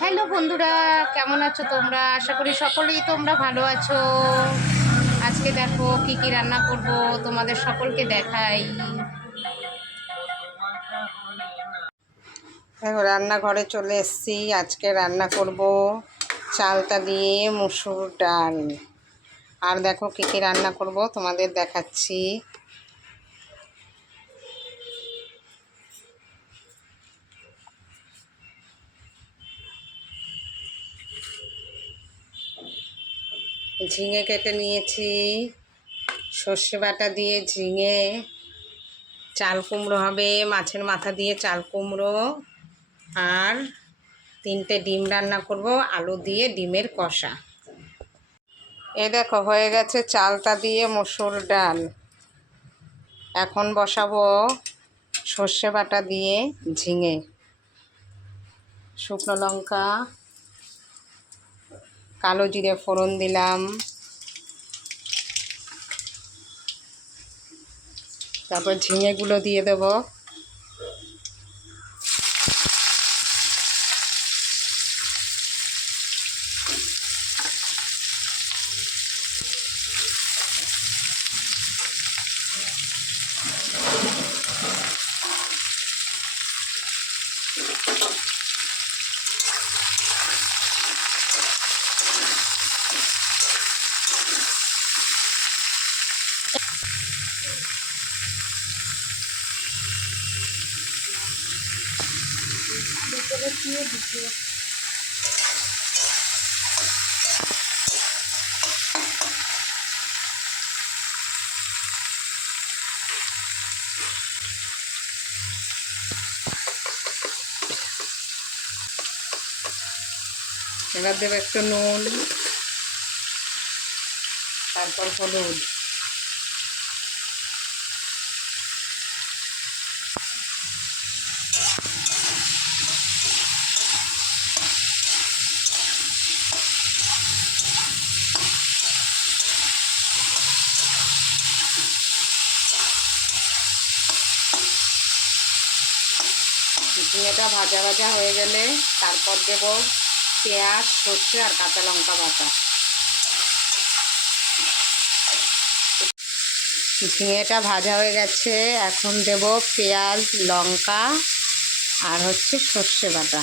Hello বন্ধুরা, কেমন আছো তোমরা? আশা করি সকলেই তোমরা ভালো আছো। আজকে দেখো কি কি রান্না করব, তোমাদের সকলকে দেখাই। দেখো, রান্নাঘরে চলে এসেছি। আজকে রান্না করব চালটা দিয়ে মুসুর ডাল। আর দেখো কি কি রান্না করব, তোমাদের দেখাচ্ছি। ঝিঙে কেটে নিয়েছি। সর্ষে বাটা দিয়ে ঝিঙে, চাল কুমড়ো হবে, মাছের মাথা দিয়ে চাল কুমড়ো, আর তিনটে ডিম রান্না করব, আলু দিয়ে ডিমের কষা। এ দেখো, হয়ে গেছে চালটা দিয়ে মসুর ডাল। এখন বসাবো সর্ষে বাটা দিয়ে ঝিঙে। শুকনো লঙ্কা কালো জিরে ফোড়ন দিলাম। তারপর ঝিঙেগুলো দিয়ে দেব। ভিতরে দিয়ে দিতে এবার দেবো একটু নুন তারপর হলুদ। ভাজা ভাজা হয়ে গেলে তারপর দেব পেঁয়াজ, সর্ষে আর কাঁচা লঙ্কা বাটা। ঝিঙেটা ভাজা হয়ে গেছে। এখন দেব পেঁয়াজ, লঙ্কা আর হচ্ছে সর্ষে বাটা।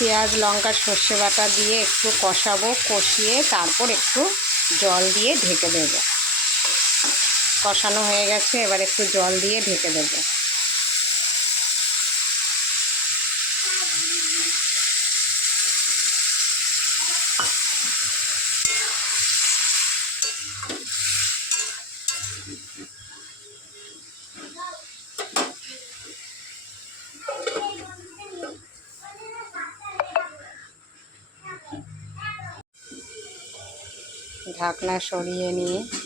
পেঁয়াজ লঙ্কা সর্ষে বাটা দিয়ে একটু কষাবো কষিয়ে তারপর একটু জল দিয়ে ঢেকে দেব। কষানো হয়ে গেছে এবার একটু জল দিয়ে ঢেকে দেব। ঢাকনা সরিয়ে নিয়ে হয়ে-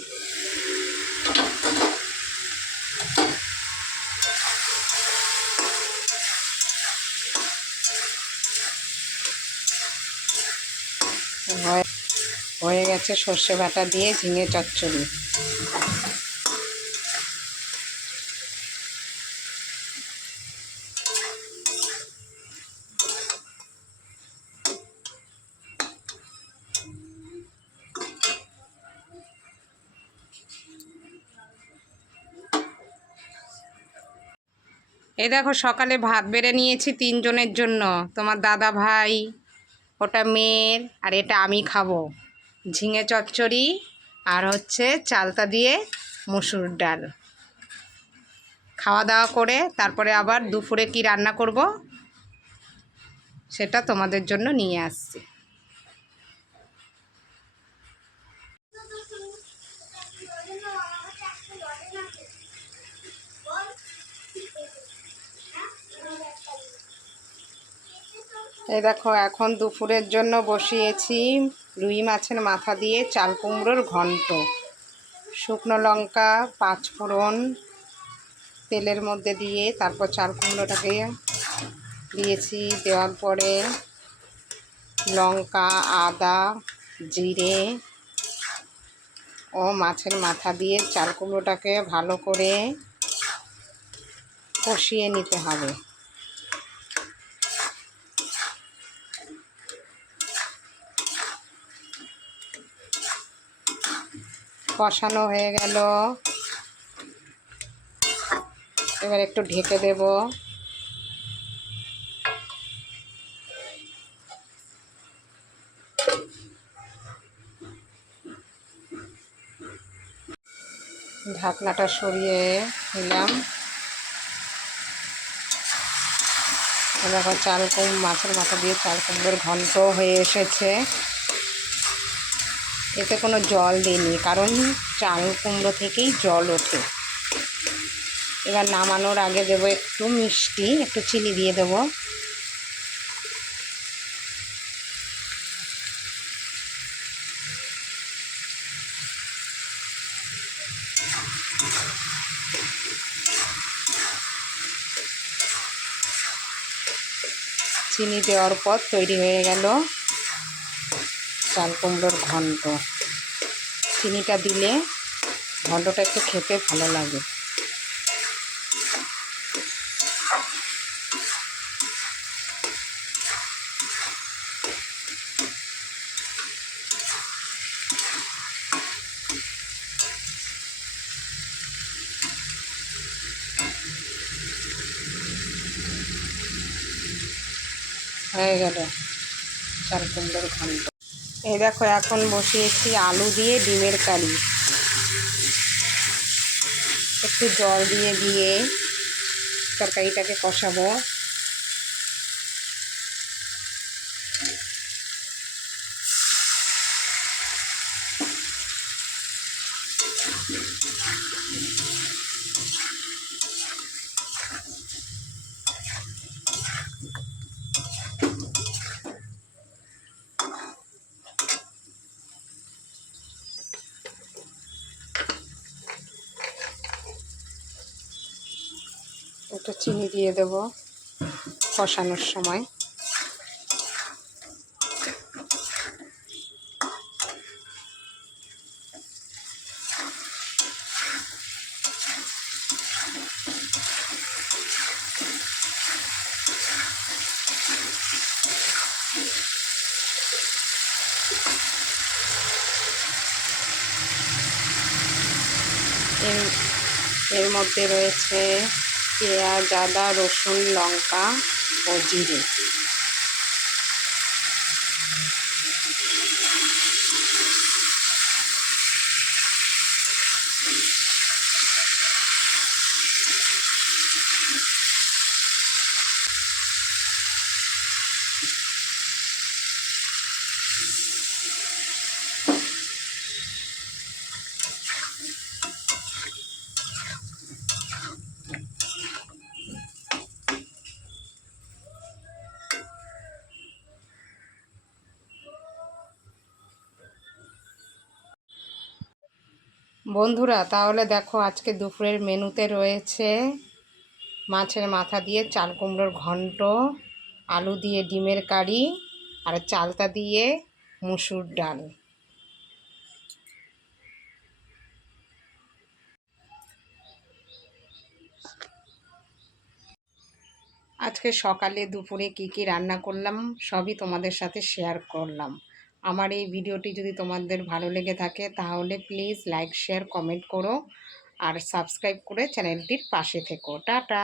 হয়ে গেছে সর্ষে বাটা দিয়ে ঝিঙে চচ্চড়ি। এই দেখো সকালে ভাত বেড়ে নিয়েছি তিনজনের জন্য, তোমার দাদা ভাই ওটা মেয়ের আর এটা আমি খাব। ঝিঙে চচ্চড়ি আর হচ্ছে চালতা দিয়ে মুসুর ডাল। খাওয়া দাওয়া করে তারপরে আবার দুপুরে কি রান্না করব? সেটা তোমাদের জন্য নিয়ে আসছি। এই দেখো, এখন দুপুরের জন্য বসিয়েছি রুই মাছের মাথা দিয়ে চাল কুমড়োর ঘন্ট। শুকনো লঙ্কা, পাঁচফোড়ন তেলের মধ্যে দিয়ে তারপর চাল কুমড়োটাকে দিয়েছি, দেওয়ার পরে লঙ্কা, আদা, জিরে ও মাছের মাথা দিয়ে চাল কুমড়োটাকে ভালো করে কষিয়ে নিতে হবে। কষানো হয়ে গেল। এবার একটু ঢেকে দেব। ঢাকনাটা সরিয়ে নিলাম। দেখো চাল কুম মাছের মাথা দিয়ে চাল কুমড়োর ঘন্ট হয়ে এসেছে। এতে কোনো জল দিইনি কারণ চাল কুমড়ো থেকেই জল ওঠে। এবার নামানোর আগে দেবো একটু মিষ্টি, একটু চিনি দিয়ে দেবো। চিনি দেওয়ার পর তৈরি হয়ে গেল। চাল কুমড়োর ঘন্ট। চিনিটা দিলে ঘন্টটা একটু খেতে ভালো লাগে। হয়ে গেল চাল কুমড়োর ঘন্ট। এই দেখো এখন বসিয়েছি আলু দিয়ে ডিমের কারি। একটু জল দিয়ে দিয়ে তরকারিটাকে কষাবো। একটু চিনি দিয়ে দেব কষানোর সময়। এর মধ্যে রয়েছে পেঁয়াজ আদা রসুন লঙ্কা ও জিরে। বন্ধুরা, তাহলে দেখো আজকে দুপুরের মেনুতে রয়েছে মাছের মাথা দিয়ে চাল কুমড়োর ঘন্ট, আলু দিয়ে ডিমের কারি, আর চালতা দিয়ে মুসুর ডাল। আজকে সকালে দুপুরে কি কি রান্না করলাম সবই তোমাদের সাথে শেয়ার করলাম। আমার এই ভিডিওটি যদি তোমাদের ভালো লেগে থাকে, তাহলে প্লিজ লাইক শেয়ার কমেন্ট করো আর সাবস্ক্রাইব করে চ্যানেলটির পাশে থেকো। টাটা!